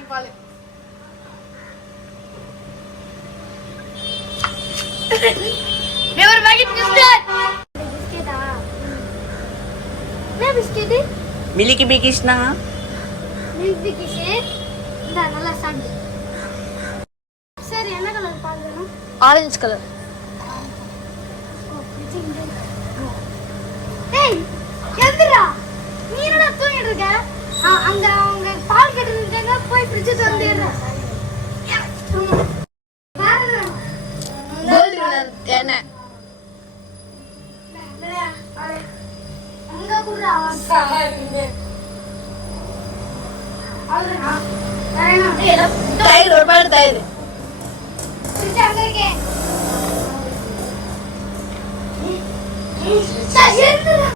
Packet பால். ஒரு packet biscuit. பிஸ்கட்டா? என்ன பிஸ்கட்? மில்கி பிகிஷ்னா? மில்கி பிகிஷ். இந்த நல்லா சாப்பிடு. சரி, என்ன கலர் பால் வேணும்? Orange colour. ஏய், எந்திரா. நீ என்னடா தூங்கிட்டு இருக்க? அங்க அவங்க பால் கேட்டுட்டாங்க, போய் ஃப்ரிட்ஜ் திறந்து ஏறு. கோல்ட் வினர் என்ன? அங்க குடுறா. அவ்வளவுதான். தயிர் ஒரு பாக்கெட் தயிர். ஃப்ரிட்ஜ் அங்க இருக்கே. சரி, எந்திரா.